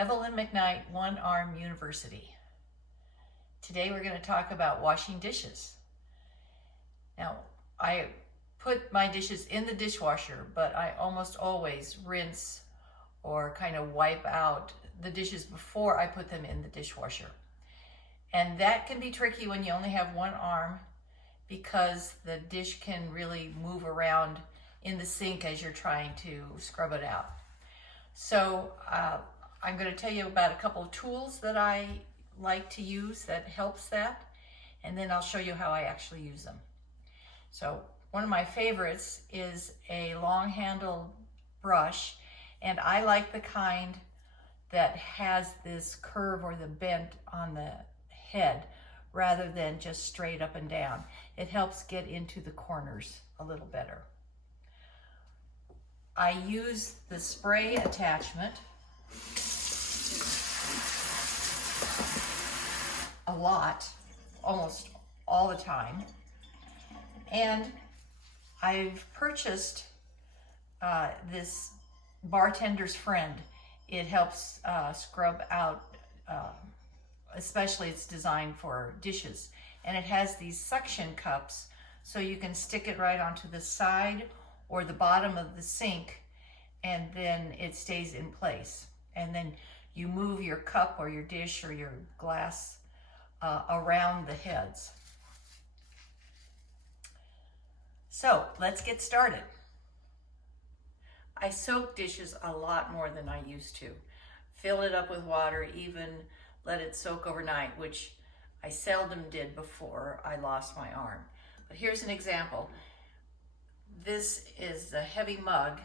Evelyn McKnight, One Arm University. Today we're going to talk about washing dishes. Now, I put my dishes in the dishwasher, but I almost always rinse or kind of wipe out the dishes before I put them in the dishwasher. And that can be tricky when you only have one arm because the dish can really move around in the sink as you're trying to scrub it out. So I'm going to tell you about a couple of tools that I like to use that helps that, and then I'll show you how I actually use them. So one of my favorites is a long handled brush, and I like the kind that has this curve or the bent on the head rather than just straight up and down. It helps get into the corners a little better. I use the spray attachment a lot, almost all the time. And I've purchased this Bartender's Friend. It helps scrub out, especially it's designed for dishes. And it has these suction cups, so you can stick it right onto the side or the bottom of the sink, and then it stays in place. And then you move your cup or your dish or your glass around the heads. So let's get started. I soak dishes a lot more than I used to. Fill it up with water, even let it soak overnight, which I seldom did before I lost my arm. But here's an example. This is a heavy mug,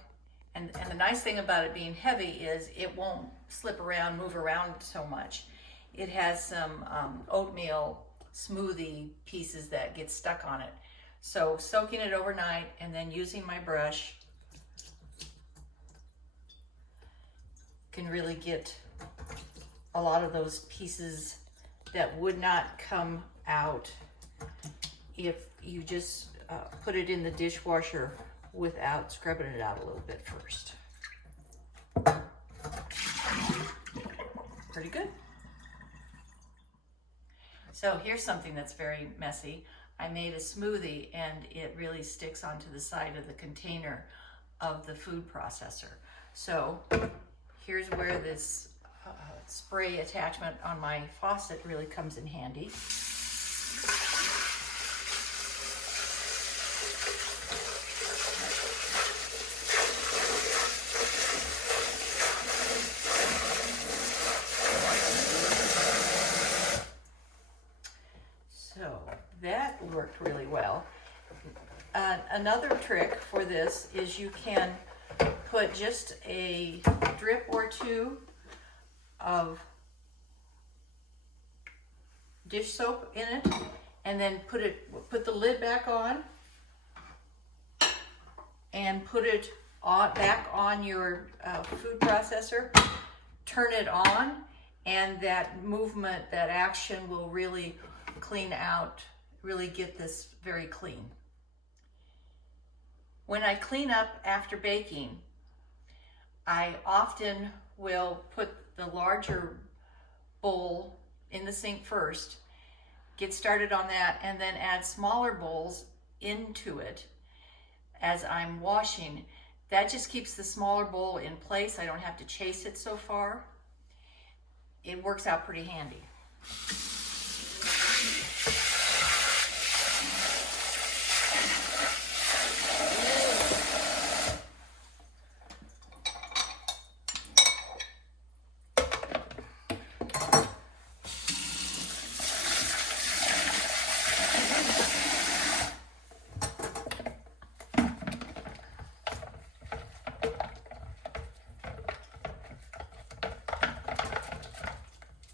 and the nice thing about it being heavy is it won't slip around, move around so much. It has some oatmeal smoothie pieces that get stuck on it. So soaking it overnight and then using my brush can really get a lot of those pieces that would not come out if you just put it in the dishwasher without scrubbing it out a little bit first. Pretty good. So here's something that's very messy. I made a smoothie and it really sticks onto the side of the container of the food processor. So here's where this spray attachment on my faucet really comes in handy. So that worked really well. Another trick for this is you can put just a drip or two of dish soap in it, and then put the lid back on and put it back on your food processor. Turn it on, and that movement, that action will really clean out, really get this very clean. When I clean up after baking, I often will put the larger bowl in the sink first, get started on that, and then add smaller bowls into it as I'm washing. That just keeps the smaller bowl in place. I don't have to chase it so far. It works out pretty handy.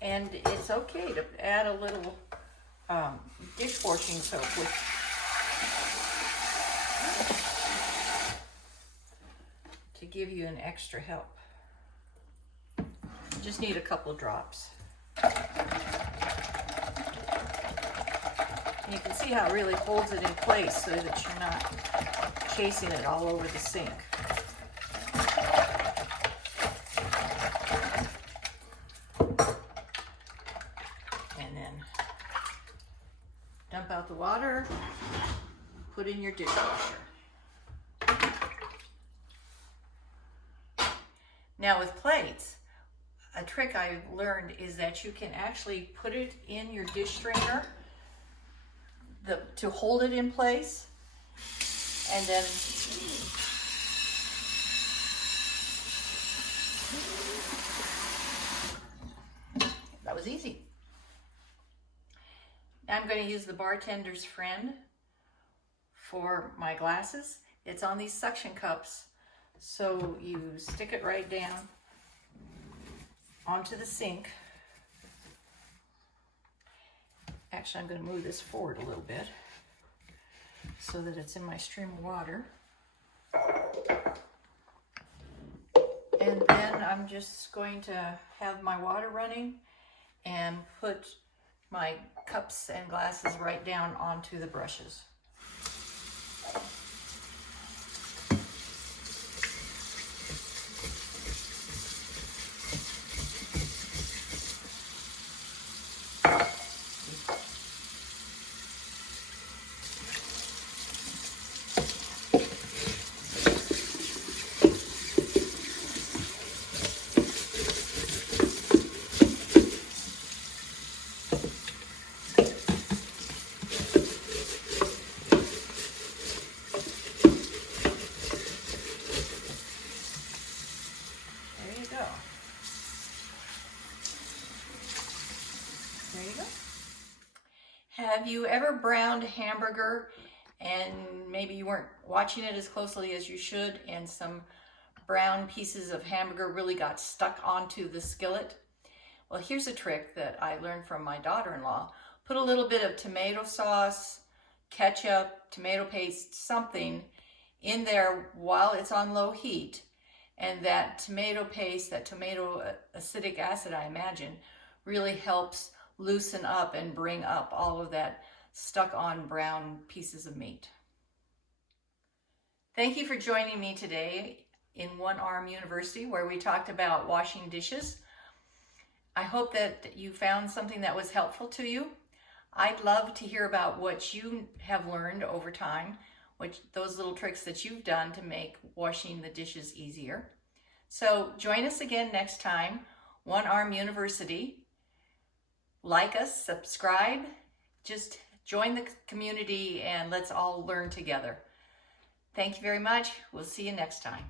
And it's okay to add a little dishwashing soap to give you an extra help. Just need a couple drops. And you can see how it really holds it in place so that you're not chasing it all over the sink. put in your dishwasher. Now with plates, a trick I've learned is that you can actually put it in your dish strainer to hold it in place, and then that was easy. Now I'm going to use the bartender's friend for my glasses. It's on these suction cups, so you stick it right down onto the sink. Actually, I'm going to move this forward a little bit so that it's in my stream of water. And then I'm just going to have my water running and put my cups and glasses right down onto the brushes. There you go. Have you ever browned a hamburger and maybe you weren't watching it as closely as you should and some brown pieces of hamburger really got stuck onto the skillet? Well, here's a trick that I learned from my daughter-in-law. Put a little bit of tomato sauce, ketchup, tomato paste, something in there while it's on low heat, and that tomato paste, that tomato acetic acid, I imagine, really helps loosen up and bring up all of that stuck on brown pieces of meat. Thank you for joining me today in One Arm University, where we talked about washing dishes. I hope that you found something that was helpful to you. I'd love to hear about what you have learned over time, those little tricks that you've done to make washing the dishes easier. So join us again next time, One Arm University. Like us, subscribe, just join the community and let's all learn together. Thank you very much. We'll see you next time.